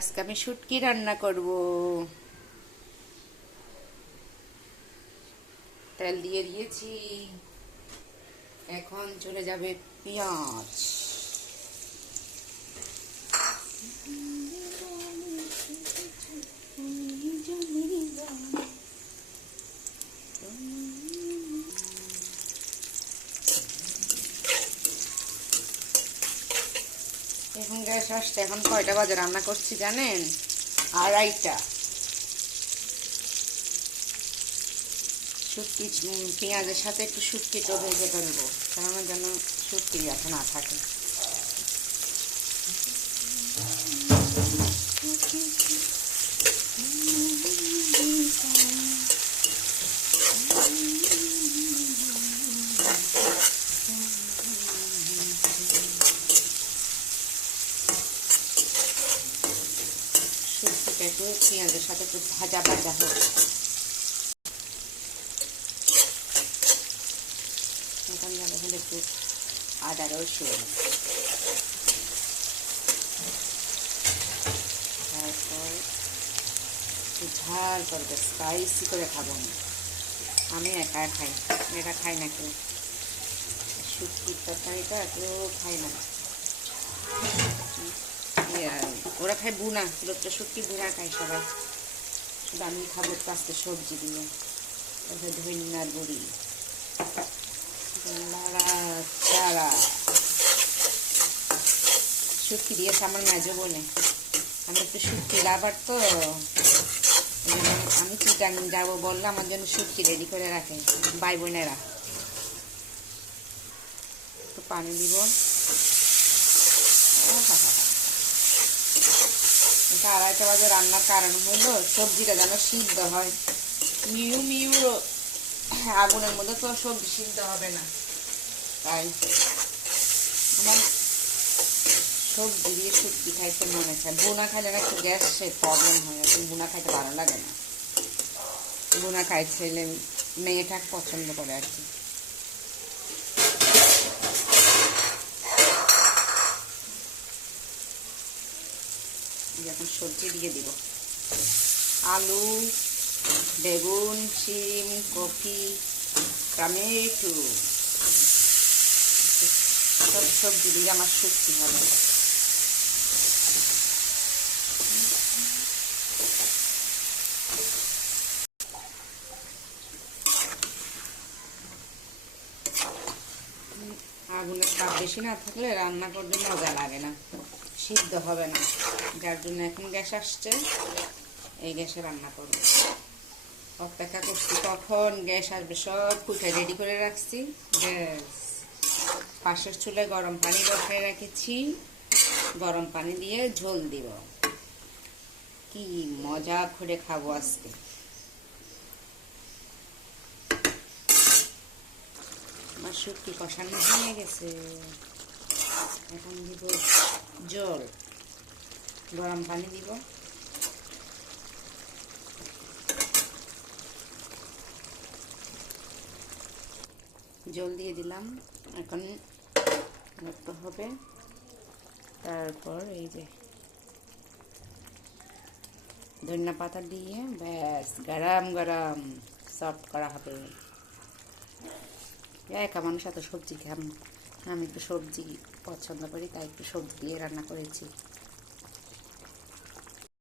আজকে আমি শুটকি রান্না করব। তেল দিয়ে দিয়েছি, এখন চলে যাবে পেঁয়াজ। এখন গ্যাস আসতে এখন কয়টা বাজে রান্না করছি জানেন? 2:30টা। শুটকি পেঁয়াজের সাথে একটু শুটকিটা ভেজে ফেলবো, কেন যেন শুটকি যাতে না থাকে। শুটকিটা একটু পেঁয়াজের সাথে একটু ভাজা ভাজা হোক। এখন যাবে হলে একটু আদা রসুন, তারপর একটু ঝাল করবে, স্পাইসি করে খাবো। আমি একা খাই, একা খাই না কেউ। শুটকির তরকারিটা কেউ খাই না। ওরা খায় বুনা, লোকটা শুটকি বুনা খায় সবাই, শুধু আমি খাবো একটু আস্তে সবজি দিয়ে। তারপরে ধনিয়ার গুঁড়ি, চারা। শুটকি দিয়েছে আমার মেজো বলে, আমি একটু শুটকি লাভার তো, আমি চিটাং যাবো বললে আমার জন্য শুটকি রেডি করে রাখে ভাই বোনেরা। একটু পানি দিব। এটা 2:30 বাজে রান্নার কারণ হলো সবজিটা যেন সিদ্ধ হয়। মিউ মিউ আগুনের মধ্যে তো সবজি সিদ্ধ হবে না, তাই আমার সবজি দিয়ে শুটকি খাইতে মনে চায়। বোনা খাইলে না একটু গ্যাসের প্রবলেম হয়, এখন বোনা খাইতে ভালো লাগে না। বোনা খাই ছেলে মেয়েটা পছন্দ করে আর কি। এখন সবজি দিয়ে দিব, আলু, বেগুন, শিম, কপি, টমেটো, সব সবজি দিয়ে আমার শুটকি হবে। আগুনের তাপ বেশি না থাকলে রান্না করতে মজা লাগে না, সিদ্ধ হবে না। যার জন্য এখন গ্যাস আসছে, এই গ্যাসে রান্না করব। অপেক্ষা করছি কখন গ্যাস আসবে, সব কুটে রেডি করে রাখছি। গ্যাস পাশের চুলায় গরম পানি বসায় রেখেছি, গরম পানি দিয়ে ঝোল দিব। কি মজা করে খাবো আজকে। আমার শুটকি কষানো হয়ে গেছে, এখন দিব জল, গরম পানি দিব। জল দিয়ে দিলাম, এখন একটু হবে। তারপর এই যে ধনিয়া পাতা দিয়ে ব্যাস গরম গরম সার্ভ করা হবে। একা মানুষ এত সবজি খাম, আমি একটু সবজি পছন্দ করি, তাই একটু সবজি দিয়ে রান্না করেছি।